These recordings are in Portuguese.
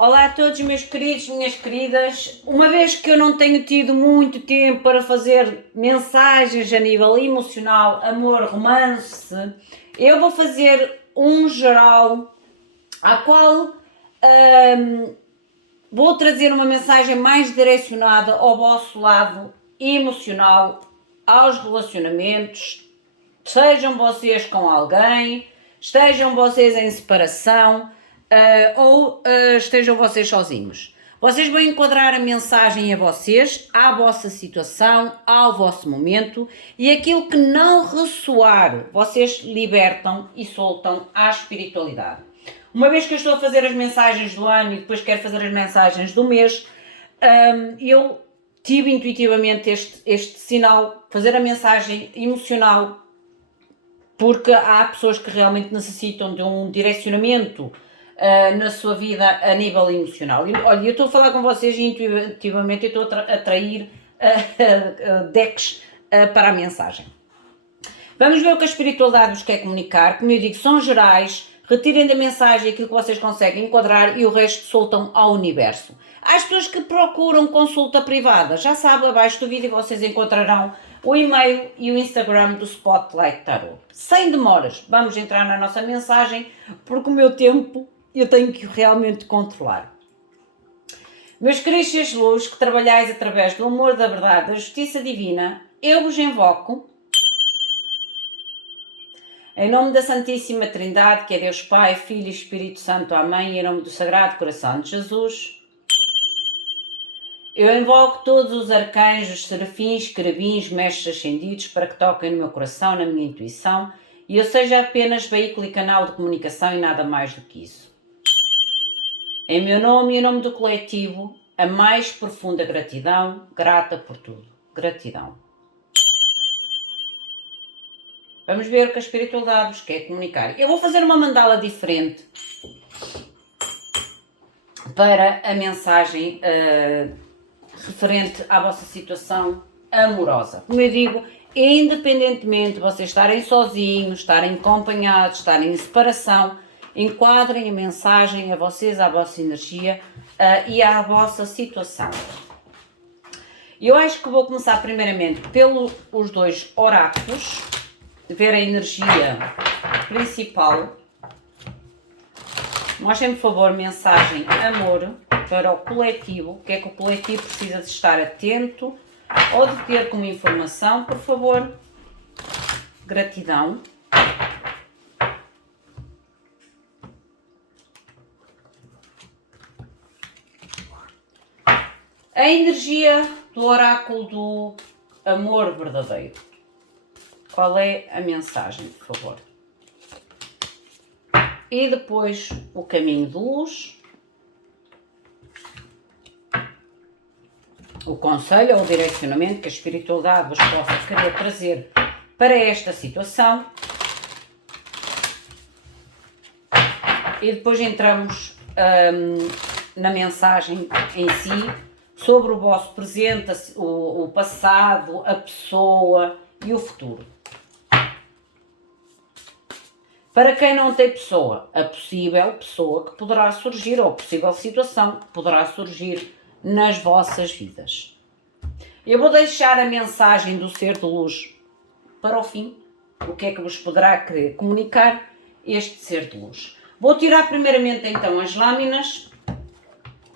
Olá a todos meus queridos, minhas queridas. Uma vez que eu não tenho tido muito tempo para fazer mensagens a nível emocional, amor, romance, eu vou fazer um geral à qual vou trazer uma mensagem mais direcionada ao vosso lado emocional, aos relacionamentos, sejam vocês com alguém, estejam vocês em separação, ou estejam vocês sozinhos. Vocês vão enquadrar a mensagem a vocês, à vossa situação, ao vosso momento, e aquilo que não ressoar, vocês libertam e soltam à espiritualidade. Uma vez que eu estou a fazer as mensagens do ano e depois quero fazer as mensagens do mês, eu tive intuitivamente este sinal, fazer a mensagem emocional, porque há pessoas que realmente necessitam de um direcionamento na sua vida a nível emocional. E, olha, eu estou a falar com vocês e intuitivamente eu estou a atrair decks para a mensagem. Vamos ver o que a espiritualidade vos quer comunicar. Como eu digo, são gerais, retirem da mensagem aquilo que vocês conseguem enquadrar e o resto soltam ao universo. Há as pessoas que procuram consulta privada, já sabem, abaixo do vídeo vocês encontrarão o e-mail e o Instagram do Spotlight Tarot. Sem demoras, vamos entrar na nossa mensagem, porque o meu tempo eu tenho que realmente controlar. Meus queridos seres de luz, que trabalhais através do amor, da verdade, da justiça divina, eu vos invoco, em nome da Santíssima Trindade, que é Deus Pai, Filho e Espírito Santo, Amém, e em nome do Sagrado Coração de Jesus, eu invoco todos os arcanjos, serafins, querubins, mestres ascendidos para que toquem no meu coração, na minha intuição, e eu seja apenas veículo e canal de comunicação e nada mais do que isso. Em meu nome e em nome do coletivo, a mais profunda gratidão, grata por tudo. Gratidão. Vamos ver o que a espiritualidade vos quer comunicar. Eu vou fazer uma mandala diferente para a mensagem referente à vossa situação amorosa. Como eu digo, independentemente de vocês estarem sozinhos, estarem acompanhados, estarem em separação, enquadrem a mensagem a vocês, à vossa energia e à vossa situação. Eu acho que vou começar primeiramente pelos dois oráculos, ver a energia principal. Mostrem-me, por favor, mensagem amor para o coletivo. O que é que o coletivo precisa de estar atento ou de ter como informação, por favor. Gratidão. A energia do oráculo do amor verdadeiro. Qual é a mensagem, por favor? E depois o caminho de luz, o conselho ou o direcionamento que a espiritualidade vos possa querer trazer para esta situação. E depois entramos na mensagem em si, sobre o vosso presente, o passado, a pessoa e o futuro. Para quem não tem pessoa, a possível pessoa que poderá surgir, ou a possível situação que poderá surgir nas vossas vidas. Eu vou deixar a mensagem do ser de luz para o fim. O que é que vos poderá querer comunicar este ser de luz? Vou tirar primeiramente então as lâminas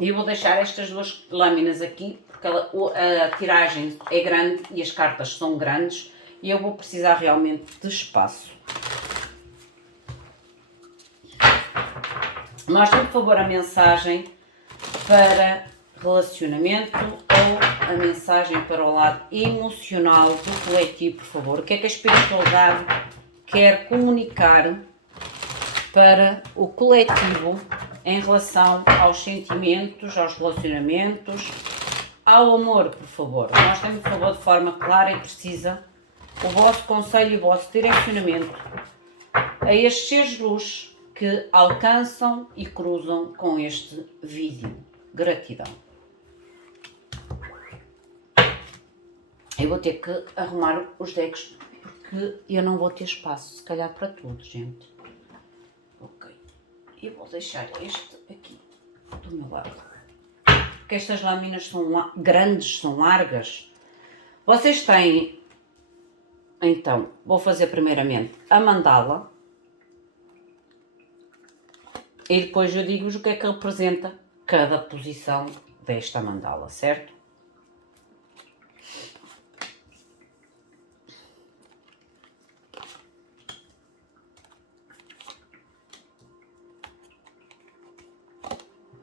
e eu vou deixar estas duas lâminas aqui, porque a tiragem é grande e as cartas são grandes e eu vou precisar realmente de espaço. Mostrem, por favor, a mensagem para relacionamento ou a mensagem para o lado emocional do coletivo, por favor. O que é que a espiritualidade quer comunicar para o coletivo em relação aos sentimentos, aos relacionamentos, ao amor, por favor. Mostrem-me, por favor, de forma clara e precisa o vosso conselho e o vosso direcionamento a estes seres de luz que alcançam e cruzam com este vídeo. Gratidão. Eu vou ter que arrumar os decks porque eu não vou ter espaço, se calhar, para tudo, gente. Ok. Eu vou deixar este aqui. do meu lado. Porque estas lâminas são grandes, são largas. Vocês têm, então, vou fazer primeiramente a mandala. E depois eu digo-vos o que é que representa cada posição desta mandala, certo?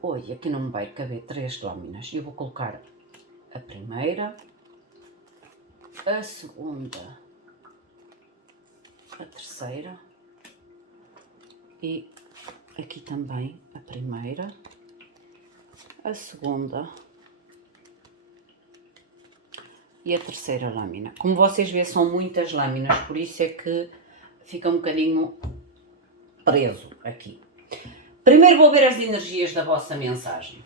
Oi, aqui não me vai caber 3 lâminas. Eu vou colocar a primeira, a segunda, a terceira e aqui também a primeira, a segunda e a terceira lâmina. Como vocês veem, são muitas lâminas, por isso é que fica um bocadinho preso aqui. Primeiro vou ver as energias da vossa mensagem.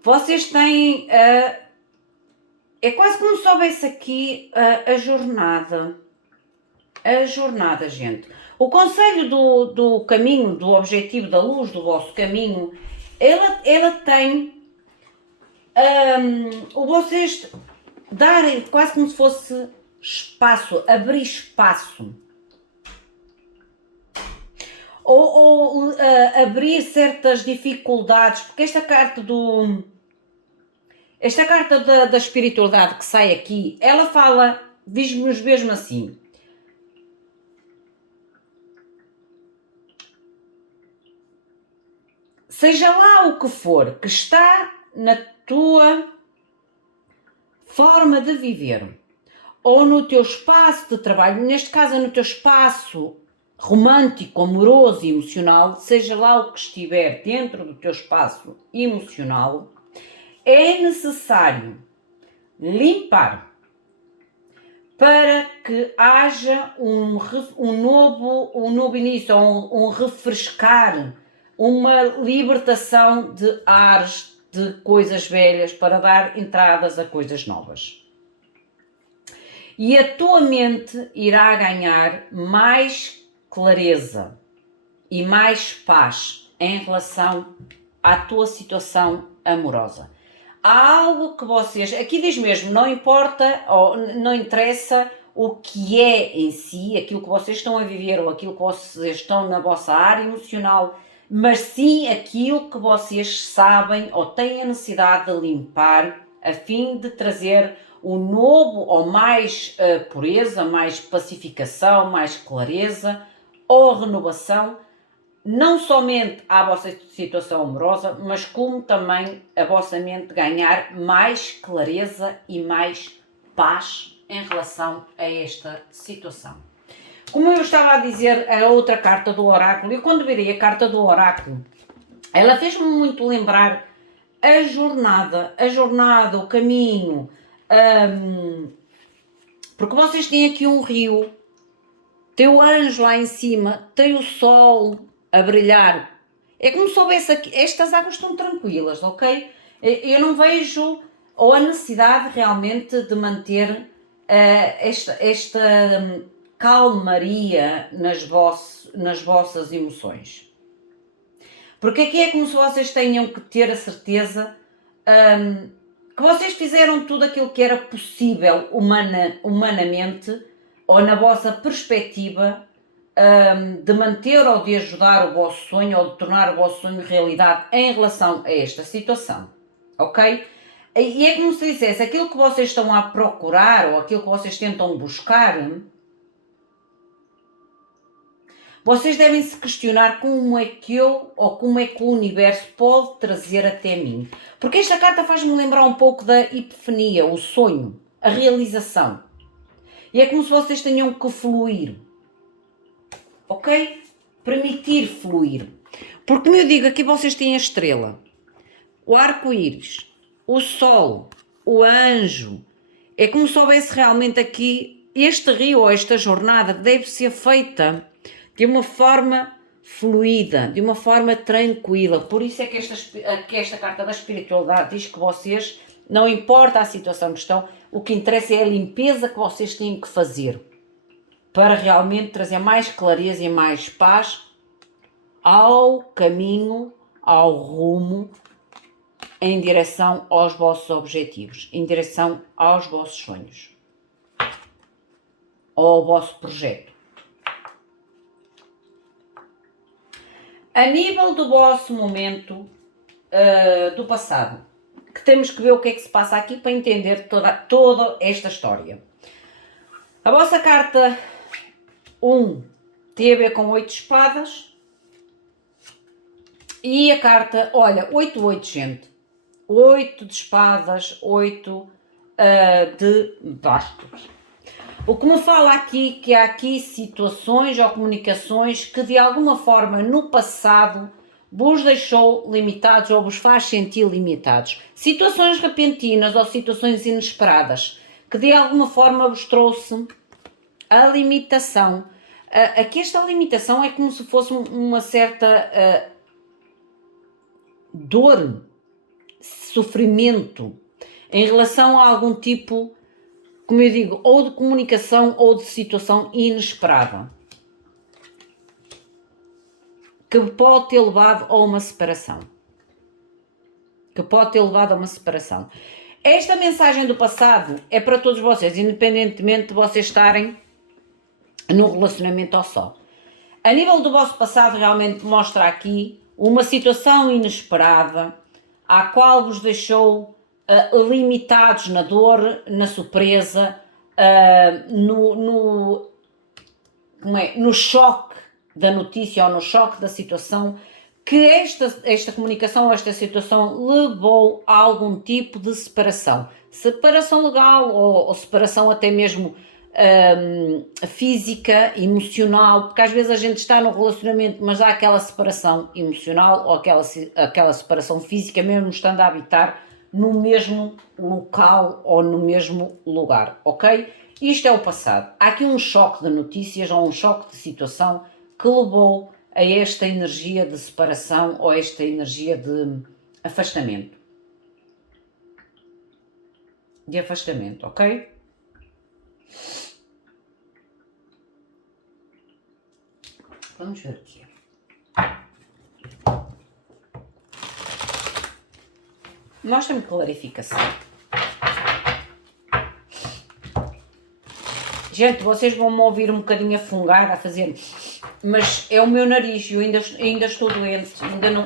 Vocês têm, é quase como se houvesse aqui a jornada. A jornada, gente. O conselho do caminho, do objetivo da luz, do vosso caminho, ela tem vocês darem quase como se fosse espaço, abrir espaço. Ou abrir certas dificuldades, porque esta carta da espiritualidade que sai aqui, ela fala, diz-nos mesmo assim: seja lá o que for que está na tua forma de viver, ou no teu espaço de trabalho, neste caso no teu espaço romântico, amoroso e emocional, seja lá o que estiver dentro do teu espaço emocional, é necessário limpar para que haja um novo início, um refrescar, uma libertação de ares, de coisas velhas, para dar entradas a coisas novas. E a tua mente irá ganhar mais clareza e mais paz em relação à tua situação amorosa. Há algo que vocês, aqui diz mesmo, não importa ou não interessa o que é em si, aquilo que vocês estão a viver ou aquilo que vocês estão na vossa área emocional, mas sim aquilo que vocês sabem ou têm a necessidade de limpar a fim de trazer um novo ou mais pureza, mais pacificação, mais clareza ou renovação, não somente à vossa situação amorosa, mas como também a vossa mente ganhar mais clareza e mais paz em relação a esta situação. Como eu estava a dizer, a outra carta do oráculo, e quando virei a carta do oráculo, ela fez-me muito lembrar a jornada, o caminho, porque vocês têm aqui um rio, tem o anjo lá em cima, tem o sol a brilhar. É como se houvesse aqui, estas águas estão tranquilas, ok? Eu não vejo ou a necessidade realmente de manter esta calmaria nas vossas emoções. Porque aqui é como se vocês tenham que ter a certeza que vocês fizeram tudo aquilo que era possível humanamente ou na vossa perspectiva de manter ou de ajudar o vosso sonho ou de tornar o vosso sonho realidade em relação a esta situação, ok? E é como se dissesse, aquilo que vocês estão a procurar ou aquilo que vocês tentam buscar, vocês devem se questionar como é que eu ou como é que o universo pode trazer até mim. Porque esta carta faz-me lembrar um pouco da epifania, o sonho, a realização. E é como se vocês tenham que fluir. Ok? Permitir fluir. Porque, como eu digo, aqui vocês têm a estrela, o arco-íris, o sol, o anjo. É como se houvesse realmente aqui este rio ou esta jornada deve ser feita de uma forma fluida, de uma forma tranquila. Por isso é que esta carta da espiritualidade diz que vocês, não importa a situação que estão, o que interessa é a limpeza que vocês têm que fazer para realmente trazer mais clareza e mais paz ao caminho, ao rumo, em direção aos vossos objetivos, em direção aos vossos sonhos, ou ao vosso projeto. A nível do vosso momento do passado, que temos que ver o que é que se passa aqui para entender toda esta história. A vossa carta 1 tem a ver com 8 espadas e a carta, olha, 8, gente. 8 de espadas, 8 de bastos. O que me fala aqui que há aqui situações ou comunicações que de alguma forma no passado vos deixou limitados ou vos faz sentir limitados. Situações repentinas ou situações inesperadas que de alguma forma vos trouxe a limitação. Aqui esta limitação é como se fosse uma certa dor, sofrimento em relação a algum tipo, como eu digo, ou de comunicação ou de situação inesperada que pode ter levado a uma separação. Esta mensagem do passado é para todos vocês, independentemente de vocês estarem no relacionamento ou só. A nível do vosso passado, realmente mostra aqui uma situação inesperada à qual vos deixou limitados na dor, na surpresa, no choque da notícia ou no choque da situação, que esta comunicação, esta situação levou a algum tipo de separação. Separação legal ou separação até mesmo física, emocional, porque às vezes a gente está no relacionamento, mas há aquela separação emocional ou aquela separação física, mesmo estando a habitar no mesmo local ou no mesmo lugar, ok? Isto é o passado. Há aqui um choque de notícias ou um choque de situação que levou a esta energia de separação ou esta energia de afastamento. Ok? Vamos ver aqui. Mostra-me clarificação. Gente, vocês vão-me ouvir um bocadinho a fungar, a fazer... Mas é o meu nariz, eu ainda estou doente,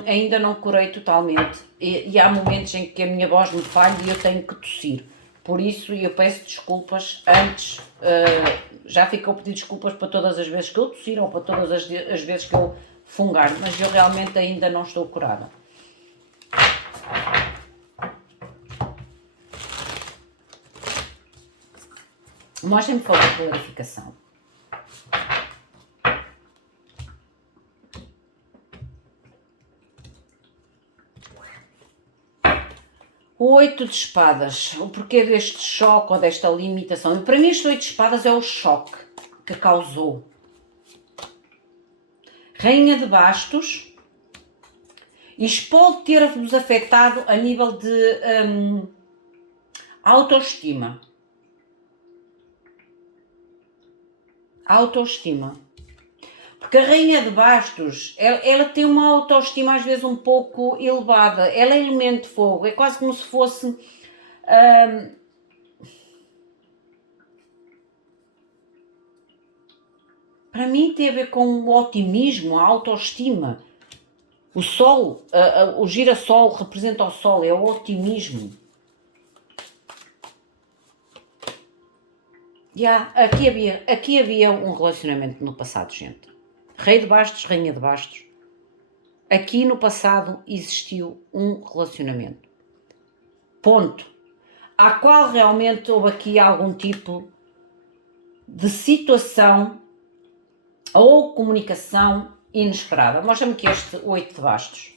ainda não curei totalmente. E há momentos em que a minha voz me falha e eu tenho que tossir. Por isso, eu peço desculpas antes, já ficou a pedir desculpas para todas as vezes que eu tossir ou para todas as vezes que eu fungar, mas eu realmente ainda não estou curada. Mostrem-me, por favor, a clarificação. O 8 de espadas, o porquê deste choque ou desta limitação? E para mim este 8 de espadas é o choque que causou. Rainha de bastos, isto pode ter-vos afetado a nível de autoestima. Porque a Rainha de Bastos, ela tem uma autoestima às vezes um pouco elevada. Ela é elemento de fogo, é quase como se fosse... para mim tem a ver com o otimismo, a autoestima. O sol, o girassol representa o sol, é o otimismo. Aqui havia um relacionamento no passado, gente. Rei de bastos, rainha de bastos. Aqui no passado existiu um relacionamento. Ponto. À qual realmente houve aqui algum tipo de situação ou comunicação inesperada. Mostra-me que este 8 de bastos.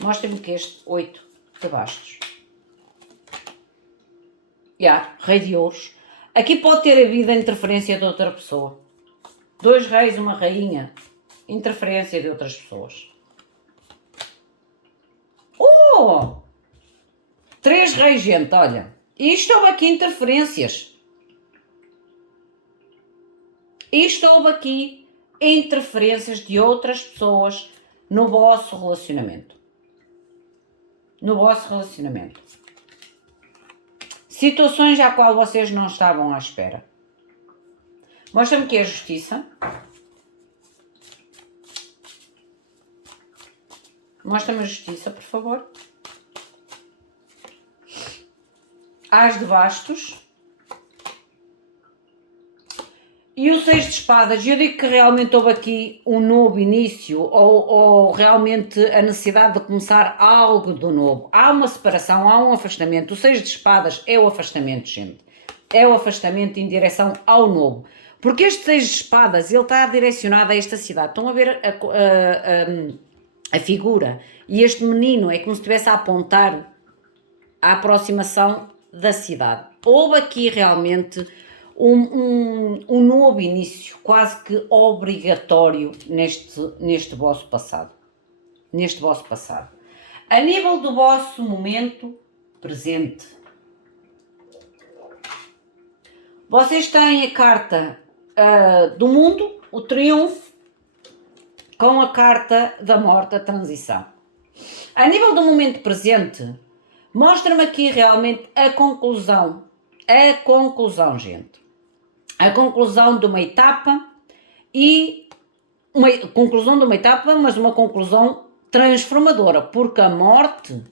Mostra-me que este 8 de bastos. Rei de ouros. Aqui pode ter havido a interferência de outra pessoa. 2 reis, uma rainha. Interferência de outras pessoas. 3 reis, gente, olha. Isto houve aqui interferências. Isto houve aqui interferências de outras pessoas no vosso relacionamento. No vosso relacionamento. Situações à qual vocês não estavam à espera. Mostra-me aqui a justiça. Mostra-me a justiça, por favor. As de bastos. E o 6 de espadas. Eu digo que realmente houve aqui um novo início ou realmente a necessidade de começar algo do novo. Há uma separação, há um afastamento. O 6 de espadas é o afastamento, gente. É o afastamento em direção ao novo. Porque este 6 de espadas, ele está direcionado a esta cidade. Estão a ver a figura? E este menino é como se estivesse a apontar a aproximação da cidade. Houve aqui realmente um novo início, quase que obrigatório neste vosso passado. Neste vosso passado. A nível do vosso momento presente, vocês têm a carta do mundo, o triunfo, com a carta da morte, a transição. A nível do momento presente, mostra-me aqui realmente a conclusão. A conclusão, gente. A conclusão de uma etapa e uma conclusão de uma etapa, mas uma conclusão transformadora, porque a morte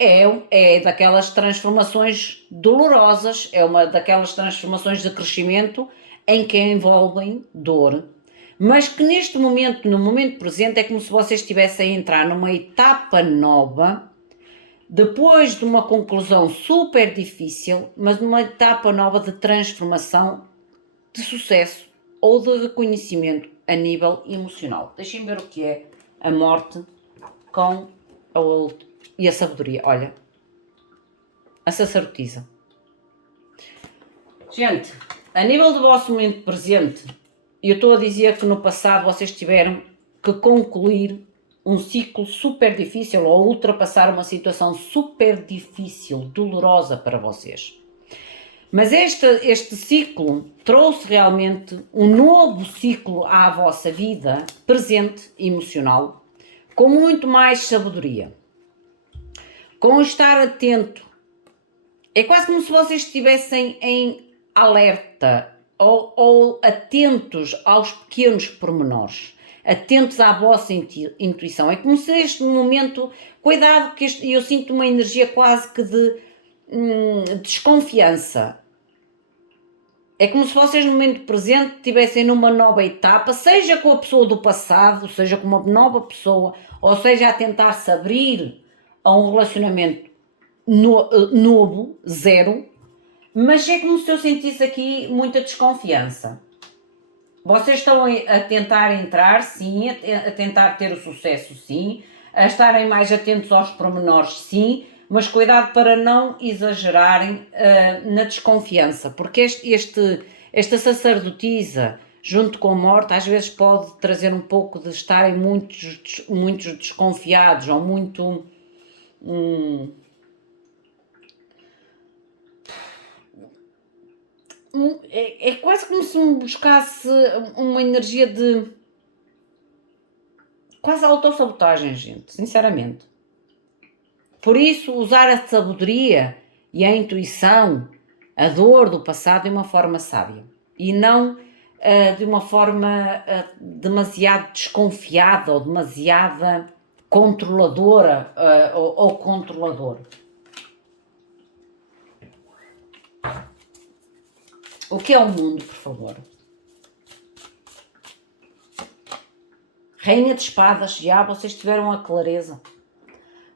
é daquelas transformações dolorosas, é uma daquelas transformações de crescimento em que envolvem dor, mas que neste momento, no momento presente, é como se vocês estivessem a entrar numa etapa nova, depois de uma conclusão super difícil, mas numa etapa nova de transformação, de sucesso ou de reconhecimento a nível emocional. Deixem ver o que é a morte com e a sabedoria. Olha, a sacerdotisa. Gente, a nível do vosso momento presente, eu estou a dizer que no passado vocês tiveram que concluir um ciclo super difícil ou ultrapassar uma situação super difícil, dolorosa para vocês. Mas este ciclo trouxe realmente um novo ciclo à vossa vida presente, emocional, com muito mais sabedoria, com estar atento. É quase como se vocês estivessem em alerta ou atentos aos pequenos pormenores, atentos à vossa intuição. É como se este momento, cuidado, que eu sinto uma energia quase que de desconfiança. É como se vocês no momento presente estivessem numa nova etapa, seja com a pessoa do passado, seja com uma nova pessoa, ou seja a tentar se abrir a um relacionamento novo, zero, mas é como se eu sentisse aqui muita desconfiança. Vocês estão a tentar entrar, sim, a tentar ter o sucesso, sim, a estarem mais atentos aos pormenores, sim, mas cuidado para não exagerarem na desconfiança, porque esta sacerdotisa, junto com a morte, às vezes pode trazer um pouco de estarem muitos desconfiados ou muito... É quase como se me buscasse uma energia de... quase autossabotagem, gente, sinceramente. Por isso, usar a sabedoria e a intuição, a dor do passado de uma forma sábia. E não de uma forma demasiado desconfiada ou demasiada controladora ou controlador. O que é o mundo, por favor? Rainha de espadas, já vocês tiveram a clareza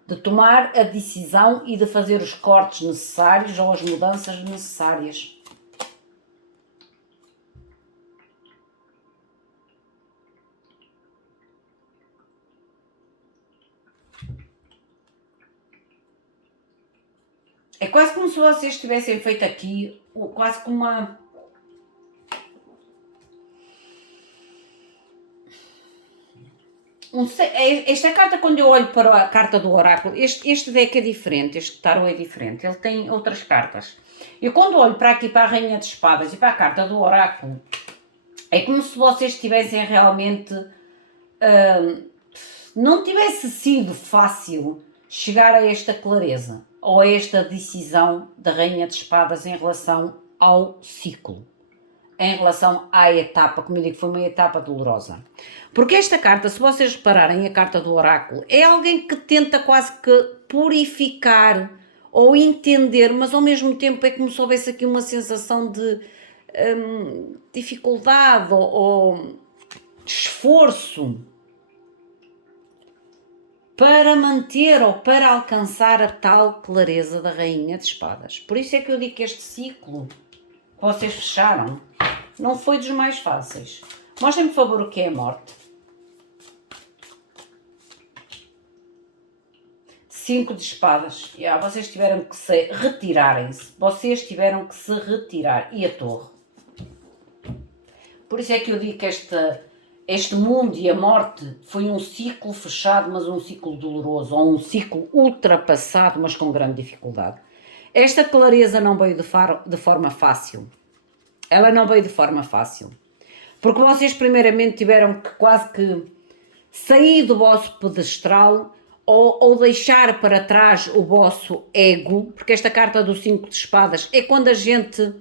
de tomar a decisão e de fazer os cortes necessários ou as mudanças necessárias. É quase como se vocês tivessem feito aqui, quase como uma... Esta carta, quando eu olho para a carta do oráculo, este deck é diferente, este tarot é diferente, ele tem outras cartas. Eu quando olho para aqui para a Rainha de Espadas e para a carta do oráculo, É como se vocês tivessem realmente... não tivesse sido fácil chegar a esta clareza ou a esta decisão da Rainha de Espadas em relação ao ciclo, em relação à etapa, como eu digo, foi uma etapa dolorosa. Porque esta carta, se vocês repararem, a carta do oráculo, é alguém que tenta quase que purificar ou entender, mas ao mesmo tempo é como se houvesse aqui uma sensação de dificuldade ou esforço para manter ou para alcançar a tal clareza da Rainha de Espadas. Por isso é que eu digo que este ciclo que vocês fecharam não foi dos mais fáceis. Mostrem-me, por favor, o que é a morte. 5 de espadas. Vocês tiveram que se retirarem-se. Vocês tiveram que se retirar. E a torre. Por isso é que eu digo que este mundo e a morte foi um ciclo fechado, mas um ciclo doloroso. Ou um ciclo ultrapassado, mas com grande dificuldade. Esta clareza não veio de forma fácil. Ela não veio de forma fácil. Porque vocês primeiramente tiveram que quase que sair do vosso pedestral ou deixar para trás o vosso ego, porque esta carta do 5 de espadas é quando a gente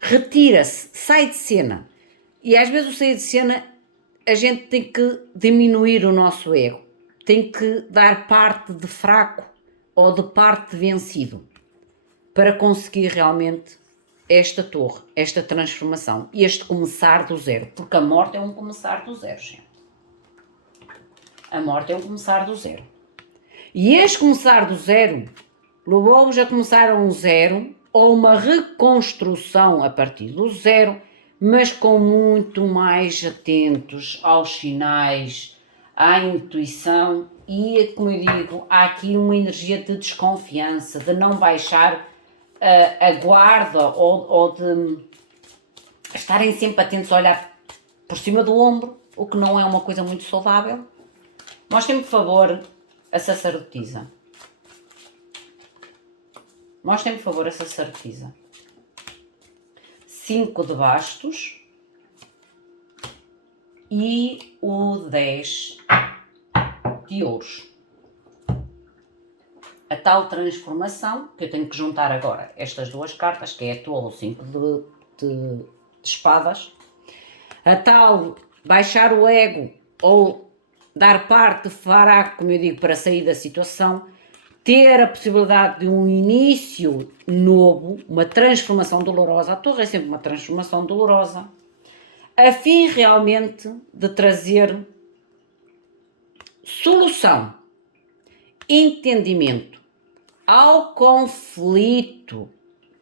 retira-se, sai de cena. E às vezes o sair de cena a gente tem que diminuir o nosso ego, tem que dar parte de fraco ou de parte de vencido para conseguir realmente esta torre, esta transformação, este começar do zero, porque a morte é um começar do zero, gente. A morte é um começar do zero. E este começar do zero levou-vos a começar a um zero ou uma reconstrução a partir do zero, mas com muito mais atentos aos sinais, à intuição e, como eu digo, há aqui uma energia de desconfiança, de não baixar a guarda ou de estarem sempre atentos a olhar por cima do ombro, o que não é uma coisa muito saudável. Mostrem-me, por favor, a sacerdotisa. Mostrem-me, por favor, a sacerdotisa. 5 de bastos e o 10 de ouros. A tal transformação, que eu tenho que juntar agora estas duas cartas, que é a torre, o 5 de espadas, a tal baixar o ego ou dar parte fará, como eu digo, para sair da situação, ter a possibilidade de um início novo, uma transformação dolorosa. A torre é sempre uma transformação dolorosa, a fim realmente de trazer solução, entendimento ao conflito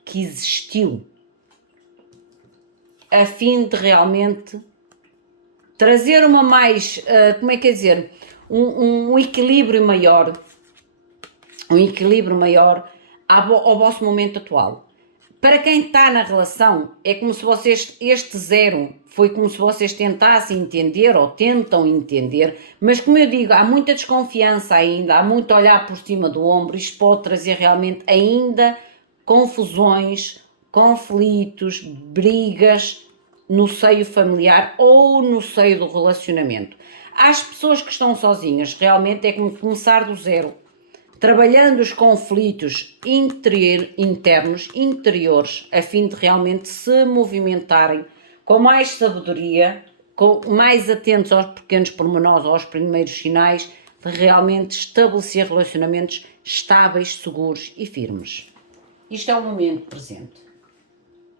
que existiu, a fim de realmente trazer uma mais, como é que é dizer, um equilíbrio maior, ao vosso momento atual. Para quem está na relação, é como se vocês, este zero, foi como se vocês tentassem entender ou tentam entender, mas como eu digo, há muita desconfiança ainda, há muito olhar por cima do ombro, isto pode trazer realmente ainda confusões, conflitos, brigas no seio familiar ou no seio do relacionamento. Às pessoas que estão sozinhas, realmente é como começar do zero, trabalhando os conflitos internos, interiores, a fim de realmente se movimentarem com mais sabedoria, com mais atentos aos pequenos pormenores, aos primeiros sinais, de realmente estabelecer relacionamentos estáveis, seguros e firmes. Isto é o momento presente.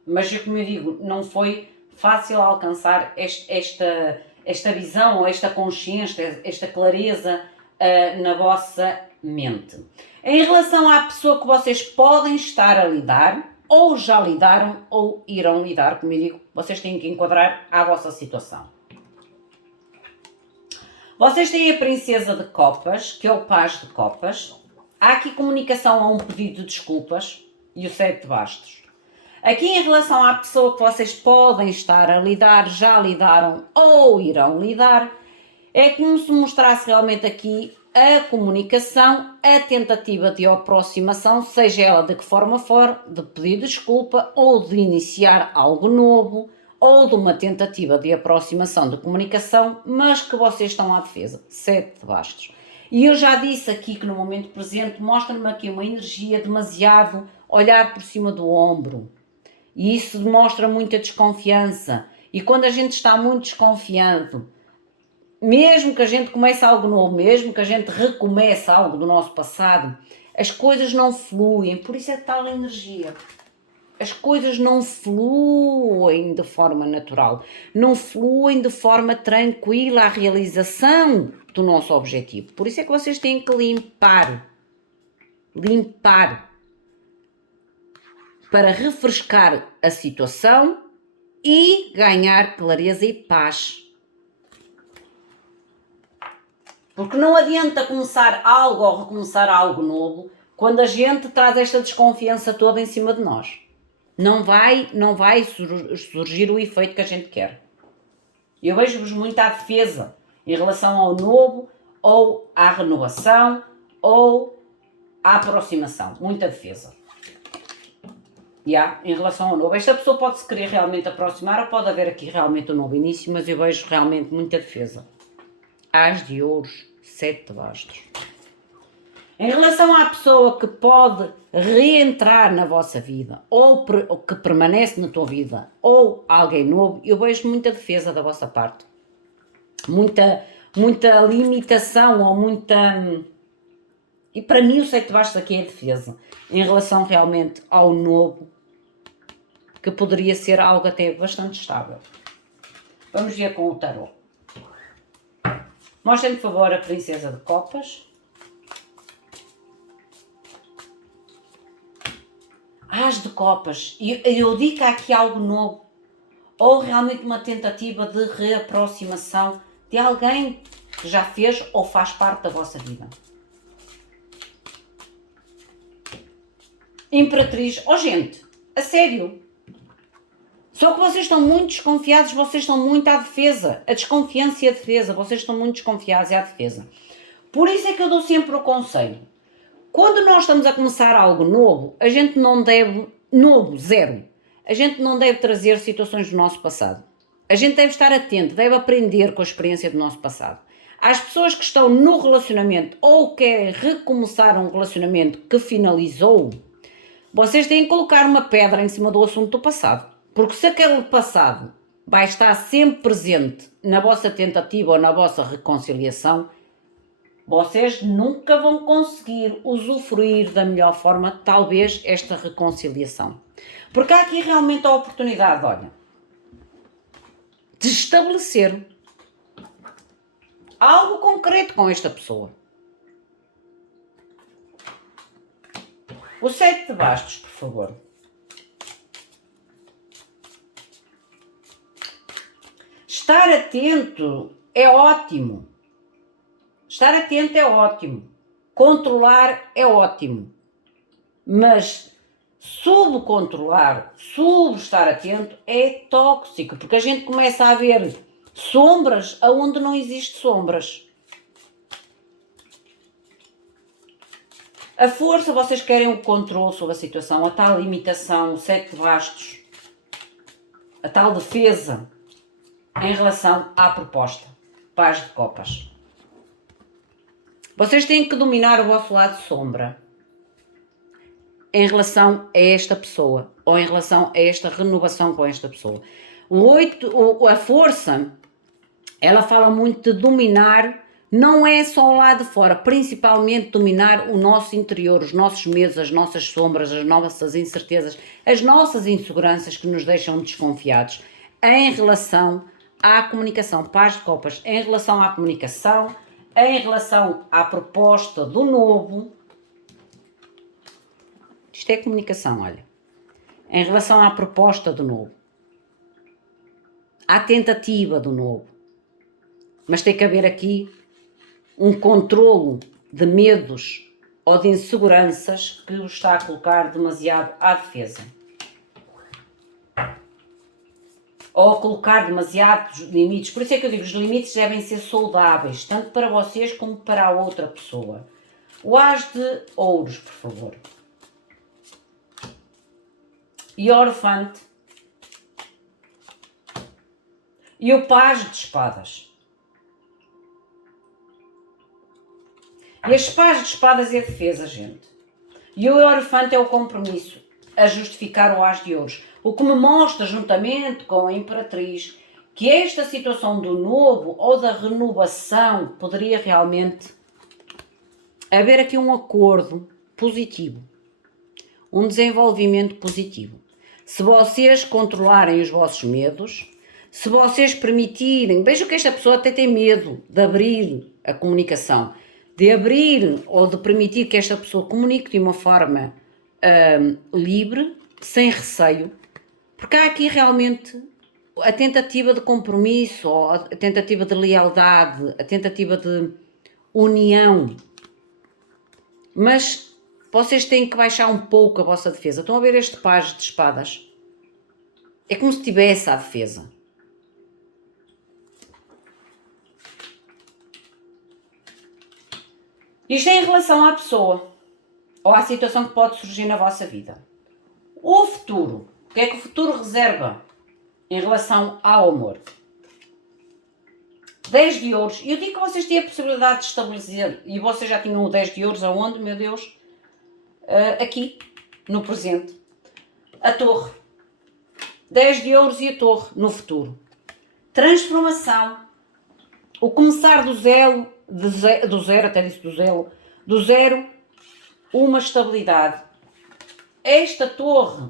Mas, como eu digo, não foi fácil alcançar esta visão, ou esta consciência, esta clareza na vossa mente. Em relação à pessoa que vocês podem estar a lidar, ou já lidaram, ou irão lidar, como eu digo, vocês têm que enquadrar à vossa situação. Vocês têm a Princesa de Copas, que é o Paz de Copas. Há aqui comunicação a um pedido de desculpas e o 7 de Bastos. Aqui em relação à pessoa que vocês podem estar a lidar, já lidaram ou irão lidar, é como se mostrasse realmente aqui a comunicação, a tentativa de aproximação, seja ela de que forma for, de pedir desculpa ou de iniciar algo novo, ou de uma tentativa de aproximação de comunicação, mas que vocês estão à defesa. 7 de bastos. E eu já disse aqui que no momento presente mostra-me aqui uma energia demasiado olhar por cima do ombro. E isso demonstra muita desconfiança. E quando a gente está muito desconfiante, mesmo que a gente comece algo novo, mesmo que a gente recomece algo do nosso passado, as coisas não fluem. Por isso é tal energia. As coisas não fluem de forma natural, não fluem de forma tranquila à realização do nosso objetivo. Por isso é que vocês têm que limpar para refrescar a situação e ganhar clareza e paz. Porque não adianta começar algo ou recomeçar algo novo quando a gente traz esta desconfiança toda em cima de nós. Não vai surgir o efeito que a gente quer. Eu vejo-vos muito à defesa em relação ao novo, ou à renovação, ou à aproximação. Muita defesa. Em relação ao novo. Esta pessoa pode se querer realmente aproximar, ou pode haver aqui realmente um novo início, mas eu vejo realmente muita defesa. As de ouros, 7 de bastos. Em relação à pessoa que pode reentrar na vossa vida, ou que permanece na tua vida, ou alguém novo, eu vejo muita defesa da vossa parte. Muita limitação, ou muita... E para mim o 7 de bastos aqui é defesa. Em relação realmente ao novo, que poderia ser algo até bastante estável. Vamos ver com o tarot. Mostrem, por favor, a princesa de copas. As de copas, eu digo que há aqui algo novo, ou realmente uma tentativa de reaproximação de alguém que já fez ou faz parte da vossa vida. Imperatriz, gente, a sério, só que vocês estão muito desconfiados, vocês estão muito à defesa, a desconfiança e a defesa, vocês estão muito desconfiados e à defesa. Por isso é que eu dou sempre o conselho. Quando nós estamos a começar algo novo, a gente não deve, zero, a gente não deve trazer situações do nosso passado. A gente deve estar atento, deve aprender com a experiência do nosso passado. Às pessoas que estão no relacionamento ou querem recomeçar um relacionamento que finalizou, vocês têm que colocar uma pedra em cima do assunto do passado. Porque se aquele passado vai estar sempre presente na vossa tentativa ou na vossa reconciliação, vocês nunca vão conseguir usufruir da melhor forma, talvez, esta reconciliação. Porque há aqui realmente a oportunidade, olha, de estabelecer algo concreto com esta pessoa. O 7 de bastos, por favor. Estar atento é ótimo. Estar atento é ótimo, controlar é ótimo, mas subcontrolar, estar atento é tóxico, porque a gente começa a ver sombras aonde não existe sombras. A força, vocês querem o controle sobre a situação, a tal limitação, o 7 de bastos, a tal defesa em relação à proposta, paz de copas. Vocês têm que dominar o vosso lado sombra em relação a esta pessoa, ou em relação a esta renovação com esta pessoa. A força, ela fala muito de dominar, não é só o lado de fora, principalmente dominar o nosso interior, os nossos medos, as nossas sombras, as nossas incertezas, as nossas inseguranças que nos deixam desconfiados em relação à comunicação. Paz de copas, em relação à comunicação, em relação à proposta do novo. Isto é comunicação, olha. Em relação à proposta do novo. À tentativa do novo. Mas tem que haver aqui um controlo de medos ou de inseguranças que o está a colocar demasiado à defesa. Ou a colocar demasiados limites. Por isso é que eu digo, os limites devem ser saudáveis, tanto para vocês como para a outra pessoa. O As de Ouros, por favor. Hierophante. e o pajem de espadas. E as pajem de espadas é a defesa, gente. E o Hierophante é o compromisso, a justificar o as de ouros. O que me mostra, juntamente com a Imperatriz, que esta situação do novo ou da renovação poderia realmente haver aqui um acordo positivo, um desenvolvimento positivo. Se vocês controlarem os vossos medos, se vocês permitirem, vejam que esta pessoa até tem medo de abrir a comunicação, de abrir ou de permitir que esta pessoa comunique de uma forma livre, sem receio, porque há aqui realmente a tentativa de compromisso, ou a tentativa de lealdade, a tentativa de união. Mas vocês têm que baixar um pouco a vossa defesa. Estão a ver este pajem de espadas? É como se tivesse a defesa. Isto é em relação à pessoa ou à situação que pode surgir na vossa vida. O futuro. O que é que o futuro reserva em relação ao amor? 10 de ouros. Eu digo que vocês têm a possibilidade de estabelecer, e vocês já tinham o 10 de ouros aonde, meu Deus? Aqui, no presente. A torre. 10 de ouros e a torre no futuro. Transformação. O começar do zero, até disse do zero, uma estabilidade. Esta torre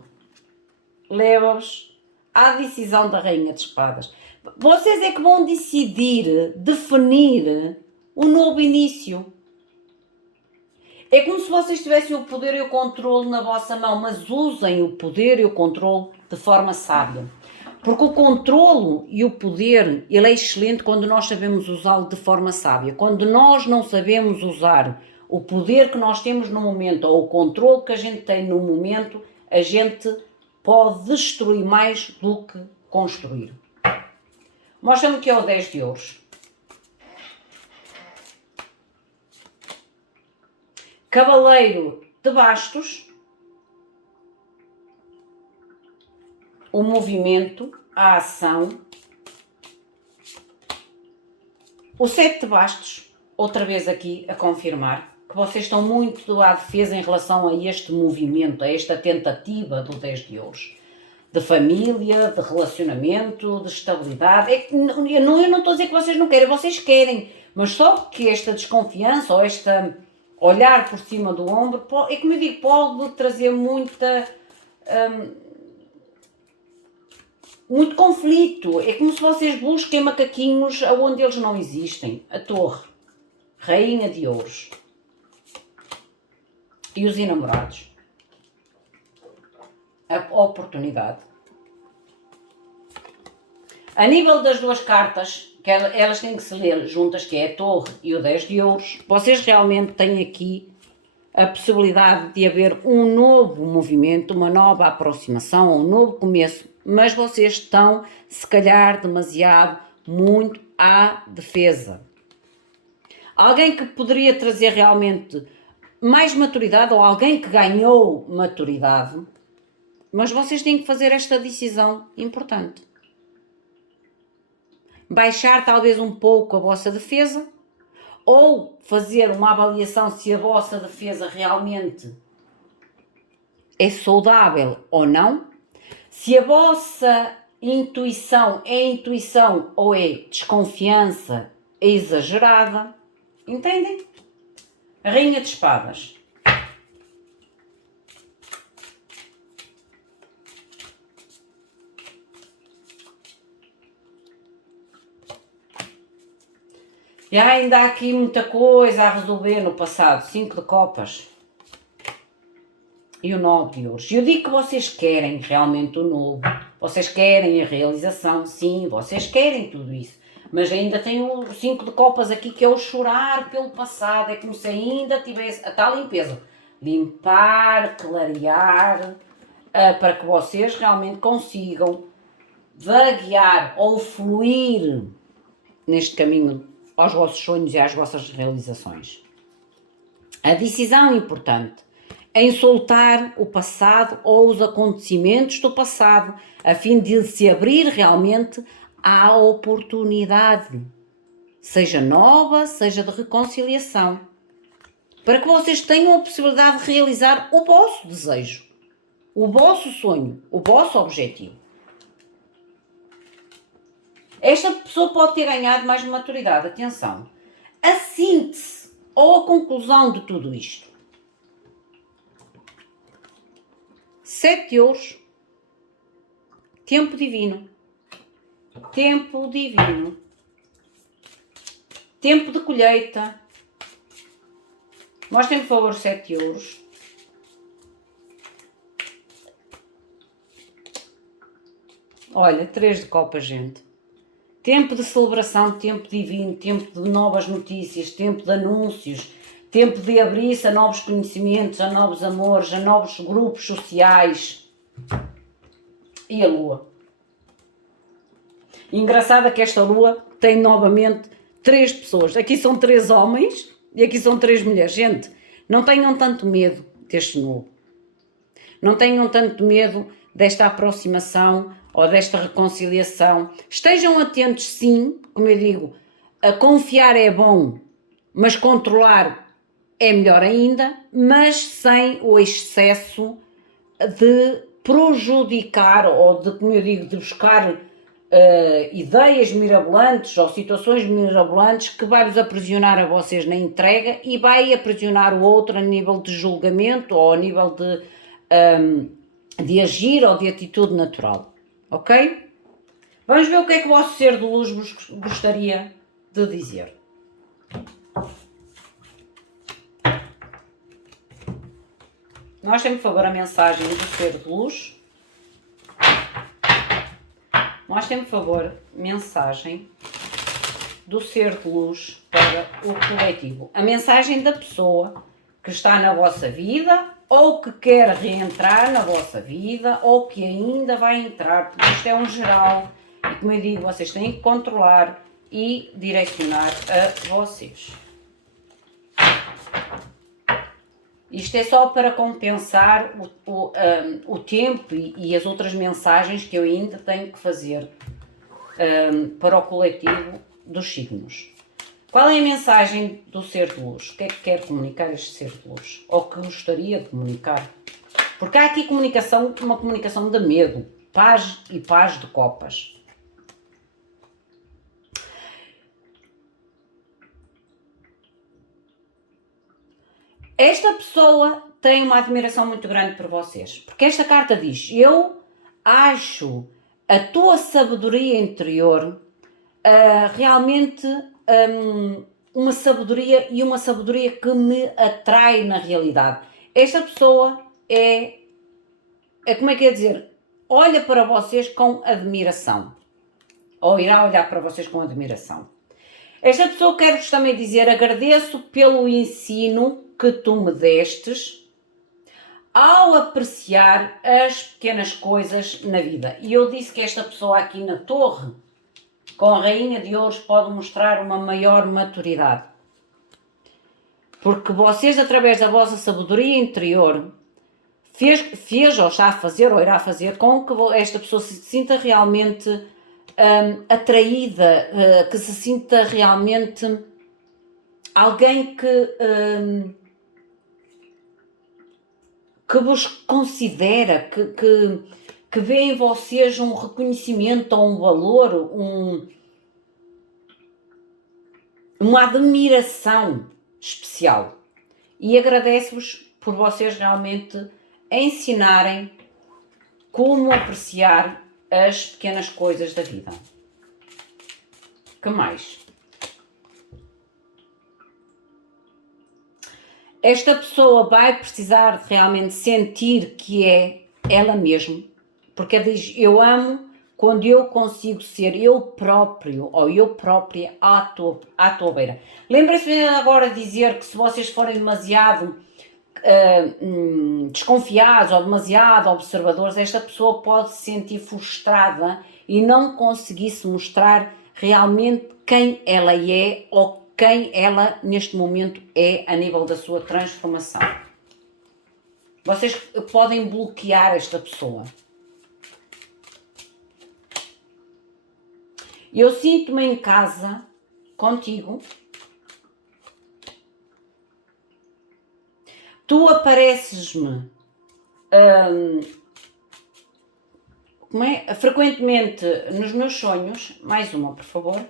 leva-vos à decisão da Rainha de Espadas. Vocês é que vão decidir, definir um novo início. É como se vocês tivessem o poder e o controle na vossa mão, mas usem o poder e o controle de forma sábia. Porque o controle e o poder, ele é excelente quando nós sabemos usá-lo de forma sábia. Quando nós não sabemos usar o poder que nós temos no momento, ou o controle que a gente tem no momento, a gente pode destruir mais do que construir. Mostra-me que é o 10 de ouros. Cavaleiro de bastos. O movimento, a ação. O 7 de bastos, outra vez aqui a confirmar que vocês estão muito à defesa em relação a este movimento, a esta tentativa do 10 de ouros. De família, de relacionamento, de estabilidade. É que, eu não estou a dizer que vocês não querem, vocês querem, mas só que esta desconfiança ou esta olhar por cima do ombro, é como eu digo, pode trazer muita... muito conflito. É como se vocês busquem macaquinhos onde eles não existem. A torre. Rainha de ouros. E os enamorados. A oportunidade. A nível das duas cartas, que elas têm que se ler juntas, que é a torre e o 10 de ouros, vocês realmente têm aqui a possibilidade de haver um novo movimento, uma nova aproximação, um novo começo, mas vocês estão, se calhar, demasiado, muito à defesa. Alguém que poderia trazer realmente mais maturidade, ou alguém que ganhou maturidade, mas vocês têm que fazer esta decisão importante. Baixar talvez um pouco a vossa defesa, ou fazer uma avaliação se a vossa defesa realmente é saudável ou não, se a vossa intuição é intuição ou é desconfiança, é exagerada, entendem? Rainha de espadas. E ainda há aqui muita coisa a resolver no passado. 5 de copas. E o 9 de ouros. Eu digo que vocês querem realmente o novo. Vocês querem a realização. Sim, vocês querem tudo isso. Mas ainda tem o 5 de copas aqui, que é o chorar pelo passado. É como se ainda tivesse a tal limpeza. Limpar, clarear, para que vocês realmente consigam vaguear ou fluir neste caminho aos vossos sonhos e às vossas realizações. A decisão importante em soltar o passado ou os acontecimentos do passado, a fim de se abrir realmente há oportunidade, seja nova, seja de reconciliação, para que vocês tenham a possibilidade de realizar o vosso desejo, o vosso sonho, o vosso objetivo. Esta pessoa pode ter ganhado mais maturidade, atenção. A síntese ou a conclusão de tudo isto. 7 de ouros. Tempo divino. Tempo divino. Tempo de colheita. Mostrem, por favor, 7 de ouros. Olha, 3 de copas, gente. Tempo de celebração, tempo divino, tempo de novas notícias, tempo de anúncios, tempo de abrir-se a novos conhecimentos, a novos amores, a novos grupos sociais. E a lua. Engraçado é que esta lua tem novamente 3 pessoas. Aqui são 3 homens e aqui são 3 mulheres. Gente, não tenham tanto medo deste novo. Não tenham tanto medo desta aproximação ou desta reconciliação. Estejam atentos, sim, como eu digo, a confiar é bom, mas controlar é melhor ainda, mas sem o excesso de prejudicar ou de, como eu digo, de buscar ideias mirabolantes ou situações mirabolantes que vai-vos aprisionar a vocês na entrega e vai aprisionar o outro a nível de julgamento ou a nível de agir ou de atitude natural. Ok? Vamos ver o que é que o vosso ser de luz vos gostaria de dizer. Mostrem, por favor, a mensagem do ser de luz. Mostrem, por favor, mensagem do ser de luz para o coletivo. A mensagem da pessoa que está na vossa vida ou que quer reentrar na vossa vida ou que ainda vai entrar, porque isto é um geral e, como eu digo, vocês têm que controlar e direcionar a vocês. Isto é só para compensar o tempo e as outras mensagens que eu ainda tenho que fazer para o coletivo dos signos. Qual é a mensagem do ser de luz? O que é que quer comunicar este ser de luz? Ou que gostaria de comunicar? Porque há aqui comunicação, uma comunicação de medo, paz e paz de copas. Esta pessoa tem uma admiração muito grande por vocês, porque esta carta diz: eu acho a tua sabedoria interior realmente uma sabedoria e uma sabedoria que me atrai na realidade. Esta pessoa é como é que é dizer, olha para vocês com admiração, ou irá olhar para vocês com admiração. Esta pessoa quer-vos também dizer: agradeço pelo ensino que tu me destes ao apreciar as pequenas coisas na vida. E eu disse que esta pessoa aqui na torre, com a rainha de ouros, pode mostrar uma maior maturidade. Porque vocês, através da vossa sabedoria interior, fez ou está a fazer ou irá fazer com que esta pessoa se sinta realmente atraída, que se sinta realmente alguém que vos considera, que vê em vocês um reconhecimento ou um valor, uma admiração especial. E agradece-vos por vocês realmente ensinarem como apreciar as pequenas coisas da vida. Que mais? Esta pessoa vai precisar de realmente sentir que é ela mesma, porque ela diz: eu amo quando eu consigo ser eu próprio ou eu própria à tua beira. Lembrem-se agora de dizer que se vocês forem demasiado desconfiados ou demasiado observadores, esta pessoa pode se sentir frustrada e não conseguir se mostrar realmente quem ela é ou quem ela neste momento é a nível da sua transformação. Vocês podem bloquear esta pessoa. Eu sinto-me em casa contigo. Tu apareces-me frequentemente nos meus sonhos. Mais uma, por favor.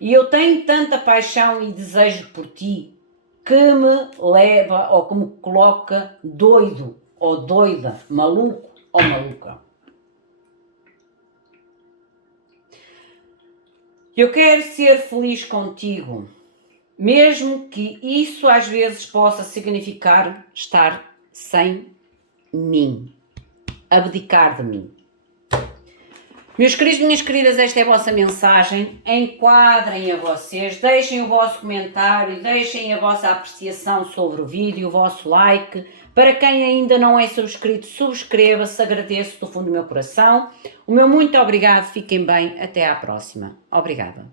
E eu tenho tanta paixão e desejo por ti que me leva ou que me coloca doido ou doida, maluco ou maluca. Eu quero ser feliz contigo, mesmo que isso às vezes possa significar estar sem mim, abdicar de mim. Meus queridos, minhas queridas, esta é a vossa mensagem. Enquadrem a vocês, deixem o vosso comentário, deixem a vossa apreciação sobre o vídeo, o vosso like. Para quem ainda não é subscrito, subscreva-se, agradeço do fundo do meu coração. O meu muito obrigado, fiquem bem, até à próxima. Obrigada.